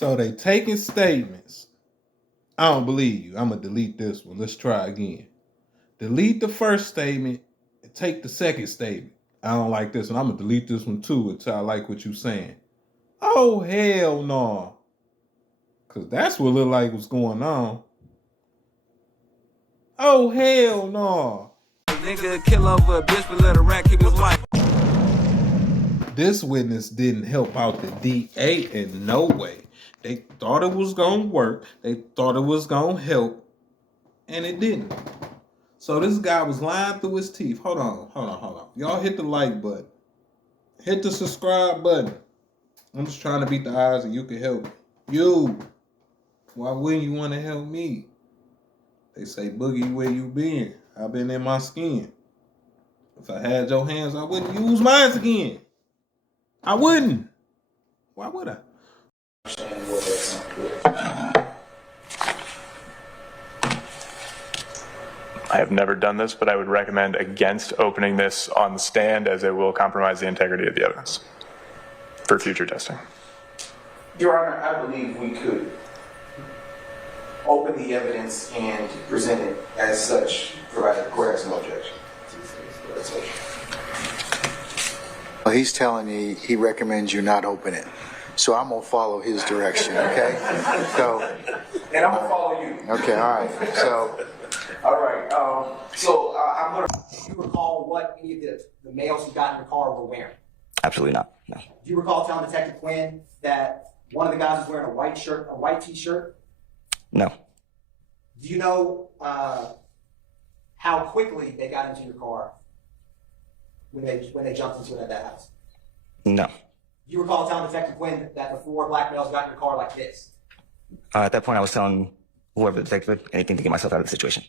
So they taking statements. I don't believe you. I'm gonna delete this one. Let's try again. Delete the first statement and take the second statement. I don't like this one. I'm gonna delete this one too until I like what you're saying. Oh hell no. Cause that's what looked like was going on. Oh hell no. Nigga kill over a bitch but let a rat keep his life. This witness didn't help out the DA in no way. They thought it was gonna work. They thought it was gonna help, and it didn't. So this guy was lying through his teeth. Hold on. Y'all hit the like button. Hit the subscribe button. I'm just trying to beat the odds and you can help me. You. Why wouldn't you want to help me? They say, Boogie, where you been? I've been in my skin. If I had your hands, I wouldn't use mine again. I wouldn't. Why would I? I have never done this, but I would recommend against opening this on the stand as it will compromise the integrity of the evidence for future testing. Your Honor, I believe we could open the evidence and present it as such, provided the court has no objection. Well, he's telling me he recommends you not open it. So I'm going to follow his direction, okay? So, And I'm going to follow you. okay, all right. So, All right. I'm going to. Do you recall what any of the males who got in the car were wearing? Absolutely not, no. Do you recall telling Detective Quinn that one of the guys was wearing a white shirt, a white t-shirt? No. Do you know how quickly they got into your car when they jumped into it at that house? No. Do you recall telling Detective Quinn that the four black males got in your car like this? At that point, I was telling whoever the detective anything to get myself out of the situation.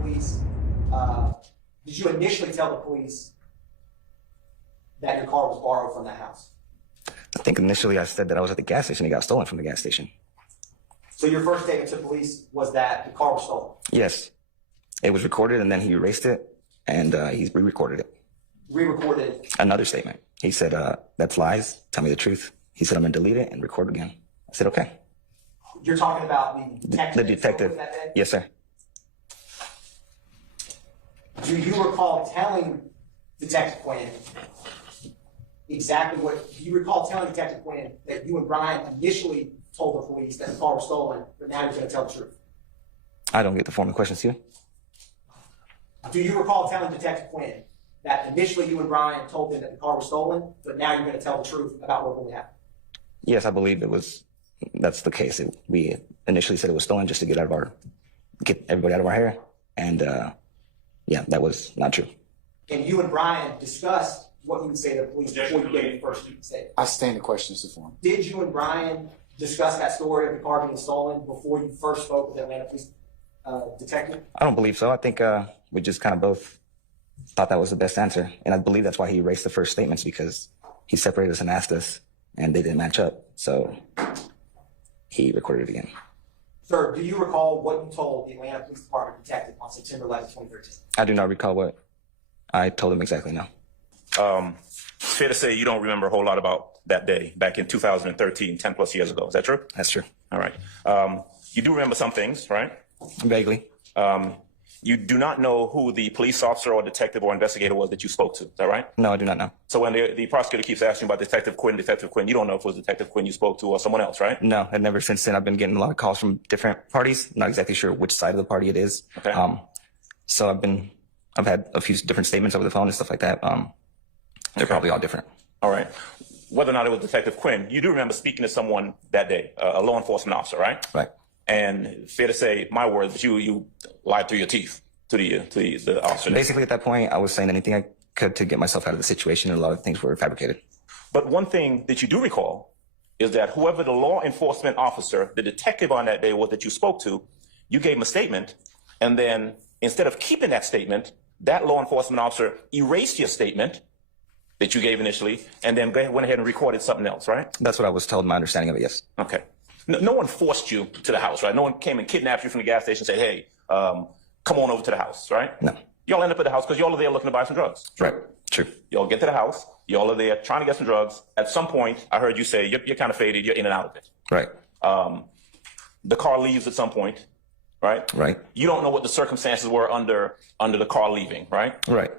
Police, did you initially tell the police that your car was borrowed from that house? I think initially I said that I was at the gas station. It got stolen from the gas station. So your first statement to police was that the car was stolen? Yes. It was recorded, and then he erased it, and he re-recorded it. Re-recorded? Another statement. He said, that's lies. Tell me the truth. He said, I'm going to delete it and record again. I said, okay. You're talking about the detective? The detective. That day? Yes, sir. Do you recall telling Detective Quinn exactly what, do you recall telling Detective Quinn that you and Brian initially told the police that the car was stolen, but now you're going to tell the truth? I don't get the forming questions here. Do you recall telling Detective Quinn that initially you and Brian told them that the car was stolen, but now you're going to tell the truth about what really happened? Yes, I believe that's the case. We initially said it was stolen just to get everybody out of our hair. And yeah, that was not true. And you and Brian discussed what you would say to the police before you gave the first statement. I stand the questions to form. Did you and Brian discuss that story of the car being stolen before you first spoke with the Atlanta police detective? I don't believe so. I think we just kind of both thought that was the best answer. And I believe that's why he erased the first statements, because he separated us and asked us, and they didn't match up. So he recorded it again. Sir, do you recall what you told the Atlanta Police Department detective on September 11, 2013? I do not recall what I told him exactly now. Fair to say you don't remember a whole lot about that day back in 2013, 10 plus years ago. Is that true? That's true. All right. You do remember some things, right? Vaguely. You do not know who the police officer or detective or investigator was that you spoke to. Is that right? No, I do not know. So when the prosecutor keeps asking about Detective Quinn, you don't know if it was Detective Quinn you spoke to or someone else, right? No, and never since then I've been getting a lot of calls from different parties. Not exactly sure which side of the party it is. Okay. So I've had a few different statements over the phone and stuff like that. They're probably all different. All right. Whether or not it was Detective Quinn, you do remember speaking to someone that day, a law enforcement officer, right? Right. And fair to say, my words, but you lied through your teeth to the officer. Basically, at that point, I was saying anything I could to get myself out of the situation, and a lot of things were fabricated. But one thing that you do recall is that whoever the law enforcement officer, the detective on that day was that you spoke to, you gave him a statement, and then instead of keeping that statement, that law enforcement officer erased your statement that you gave initially, and then went ahead and recorded something else, right? That's what I was told, my understanding of it, yes. Okay. No one forced you to the house, right? No one came and kidnapped you from the gas station and said, hey, come on over to the house, right? No. Y'all end up at the house because y'all are there looking to buy some drugs. Right. True. Y'all get to the house. Y'all are there trying to get some drugs. At some point, I heard you say you're kind of faded. You're in and out of it. Right. The car leaves at some point, right? Right. You don't know what the circumstances were under the car leaving, right? Right.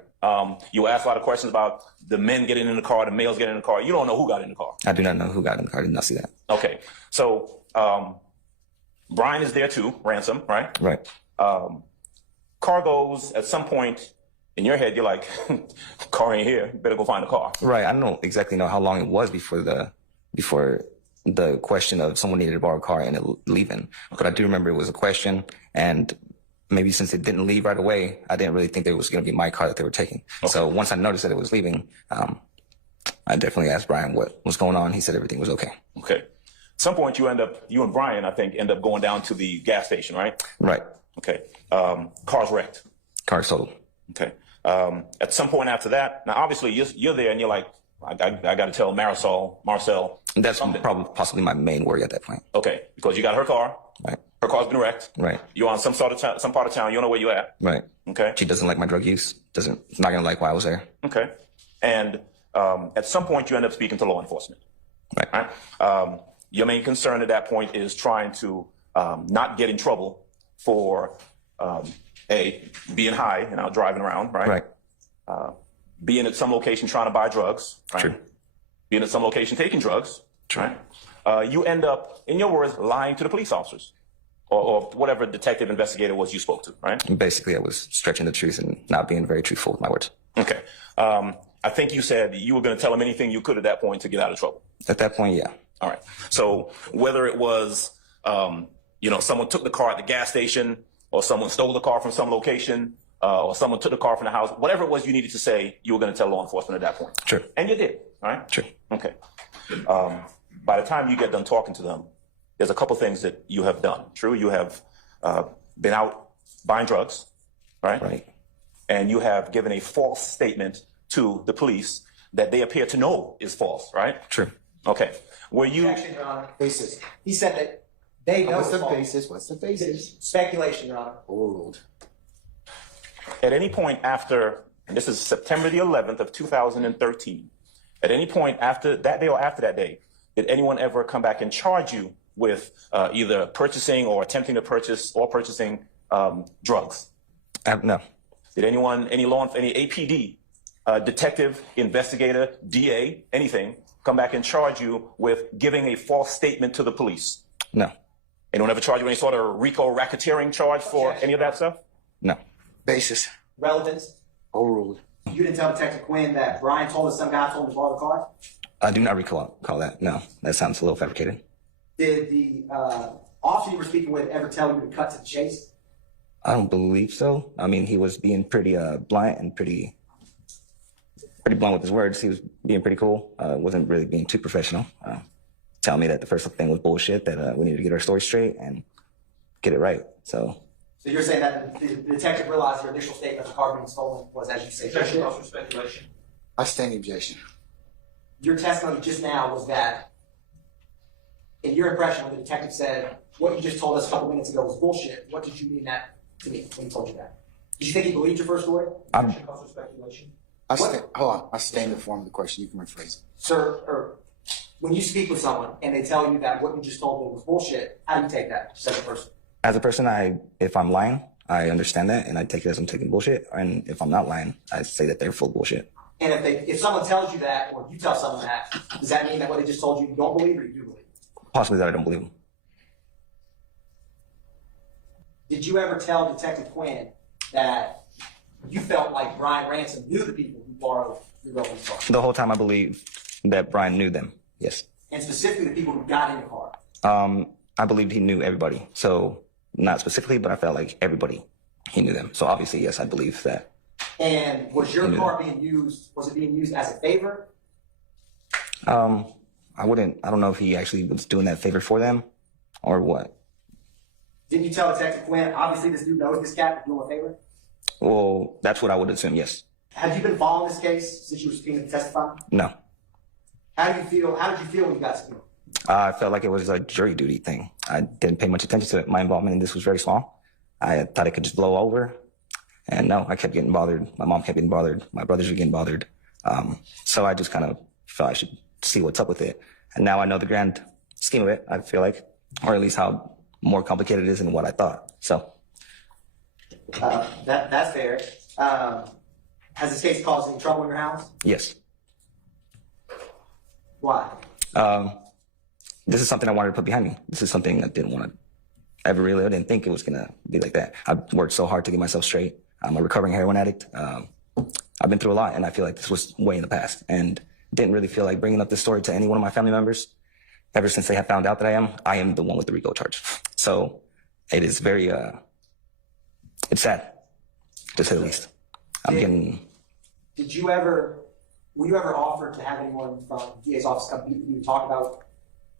You asked a lot of questions about the men getting in the car, the males getting in the car. You don't know who got in the car. I do not know who got in the car. I did not see that. Okay. So Brian is there too, Ransom, right? Right. Car goes at some point in your head, you're like, car ain't here. You better go find a car. Right. I don't exactly know how long it was before the question of someone needed to borrow a car and it leaving. But I do remember it was a question, and maybe since it didn't leave right away, I didn't really think that it was going to be my car that they were taking. Okay. So once I noticed that it was leaving, I definitely asked Brian what was going on. He said everything was okay. Okay. At some point, you and Brian, I think, end up going down to the gas station, right? Right. Okay. Car's wrecked. Car's totaled. Okay. At some point after that, now obviously you're there and you're like, I got to tell Marcel. That's probably possibly my main worry at that point. Okay, because you got her car. Right. Her car's been wrecked. Right. You're on some part of town. You don't know where you're at. Right. Okay. She doesn't like my drug use. She's not gonna like why I was there. Okay. And at some point you end up speaking to law enforcement. Right. Right. Your main concern at that point is trying to not get in trouble for being high and out driving around. Right. Right. Being at some location trying to buy drugs. Right? True. Being at some location taking drugs. True. Right? You end up, in your words, lying to the police officers or whatever detective investigator was you spoke to, right? Basically, I was stretching the truth and not being very truthful with my words. Okay. I think you said you were going to tell him anything you could at that point to get out of trouble. At that point, yeah. All right. So whether it was, someone took the car at the gas station or someone stole the car from some location, or someone took the car from the house, whatever it was you needed to say, you were going to tell law enforcement at that point. True. And you did, right? True. Okay. By the time you get done talking to them, there's a couple things that you have done. True, you have been out buying drugs, right? Right. And you have given a false statement to the police that they appear to know is false, right? True. Okay. Were you... Objection, Your Honor. Basis. He said that they know What's the it's false. basis? What's the basis? Speculation, Your Honor. Overruled. At any point after, and this is September the 11th of 2013, at any point after that day or after that day, did anyone ever come back and charge you with either purchasing or attempting to purchase or purchasing drugs? No. Did anyone, any APD, detective, investigator, DA, anything, come back and charge you with giving a false statement to the police? No. Anyone ever charge you with any sort of RICO racketeering charge for any of that stuff? No. Basis. Relevance. Overruled. You didn't tell Detective Quinn that Brian told us some guy told him to borrow the car? I do not recall that. No. That sounds a little fabricated. Did the officer you were speaking with ever tell you to cut to the chase? I don't believe so. I mean, he was being pretty blunt and pretty blunt with his words. He was being pretty cool. Wasn't really being too professional. Telling me that the first thing was bullshit, that we needed to get our story straight and get it right. So you're saying that the detective realized your initial statement of the car being stolen was, as you say, bullshit? Speculation. I stand the objection. Your testimony just now was that, in your impression, when the detective said, what you just told us a couple minutes ago was bullshit, what did you mean that to me when he told you that? Did you think he believed your first story? Speculation. Hold on. I stand in the form of the question. You can rephrase it. Sir, or when you speak with someone and they tell you that what you just told me was bullshit, how do you take that as a person? as a person, if I'm lying, I understand that and I take it as I'm taking bullshit. And if I'm not lying, I say that they're full of bullshit. And if someone tells you that, or you tell someone that, does that mean that what they just told you you don't believe or you do believe? Possibly that I don't believe them. Did you ever tell Detective Quinn that you felt like Brian Ransom knew the people who borrowed your girlfriend's car? The whole time I believed that Brian knew them, yes. And specifically the people who got in the car? I believed he knew everybody. So not specifically, but I felt like everybody, he knew them. So obviously, yes, I believe that. And was your car being used, was it being used as a favor? I don't know if he actually was doing that favor for them or what. Didn't you tell Detective Quinn, obviously this dude knows this cat, do him a favor? Well, that's what I would assume, yes. Have you been following this case since you were speaking to testify? No. How did you feel when you got subpoenaed? I felt like it was a jury duty thing. I didn't pay much attention to it. My involvement in this was very small. I thought it could just blow over. And no, I kept getting bothered. My mom kept getting bothered. My brothers were getting bothered. So I just kind of felt I should see what's up with it. And now I know the grand scheme of it, I feel like, or at least how more complicated it is than what I thought. So. That's fair. Has this case caused any trouble in your house? Yes. Why? This is something I wanted to put behind me. This is something I didn't want to ever really, I didn't think it was going to be like that. I worked so hard to get myself straight. I'm a recovering heroin addict. I've been through a lot, and I feel like this was way in the past, and didn't really feel like bringing up this story to any one of my family members. Ever since they have found out that I am the one with the RICO charge. So it is very, it's sad, to say the least. Were you ever offered to have anyone from the DA's office come meet with you and talk about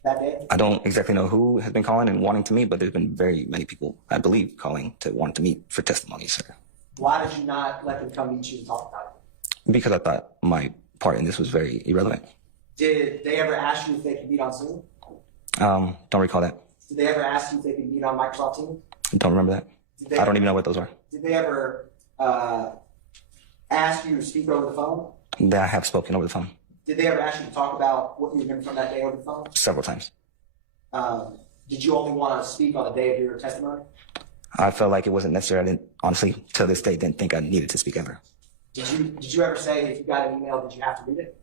that day? I don't exactly know who has been calling and wanting to meet, but there's been very many people, I believe, calling to want to meet for testimonies. Why did you not let them come meet you and talk about it? Because I thought my part in this was very irrelevant. Did they ever ask you if they could meet on Zoom? Don't recall that. Did they ever ask you if they could meet on Microsoft Teams? Don't remember that. I don't even know what those are. Did they ever ask you to speak over the phone? That I have spoken over the phone. Did they ever ask you to talk about what you remember from that day over the phone? Several times. Did you only want to speak on the day of your testimony? I felt like it wasn't necessary. I didn't, honestly, till this day, didn't think I needed to speak ever. Did you ever say if you got an email, did you have to read it?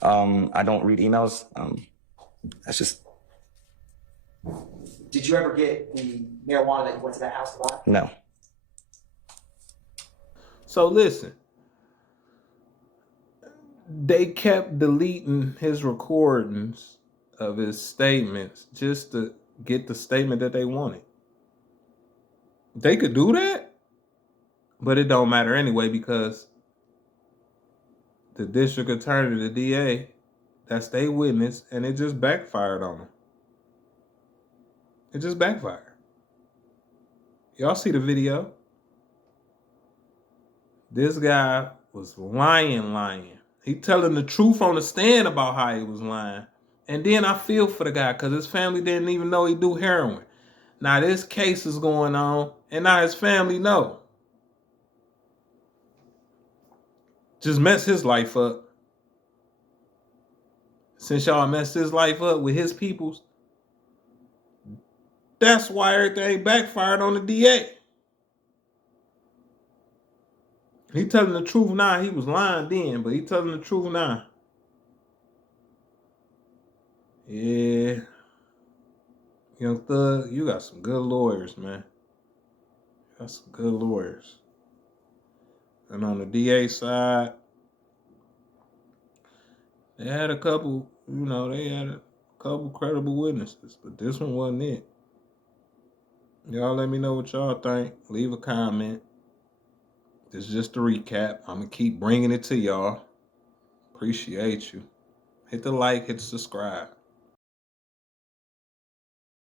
I don't read emails. That's just. Did you ever get the marijuana that you went to that house to buy? No. So listen, they kept deleting his recordings of his statements just to get the statement that they wanted. They could do that, but it don't matter anyway because the district attorney, the DA, that's their witness, and it just backfired on them. It just backfired. Y'all see the video? This guy was lying. He telling the truth on the stand about how he was lying. And then I feel for the guy because his family didn't even know he do heroin. Now this case is going on, and now his family know. Just mess his life up. Since y'all messed his life up with his peoples, that's why everything backfired on the DA. He telling the truth now. He was lying then, but he telling the truth now. Yeah. Young Thug, you got some good lawyers, man. You got some good lawyers. And on the DA side, they had a couple, they had a couple credible witnesses, but this one wasn't it. Y'all let me know what y'all think. Leave a comment. This is just a recap. I'm going to keep bringing it to y'all. Appreciate you. Hit the like, hit the subscribe.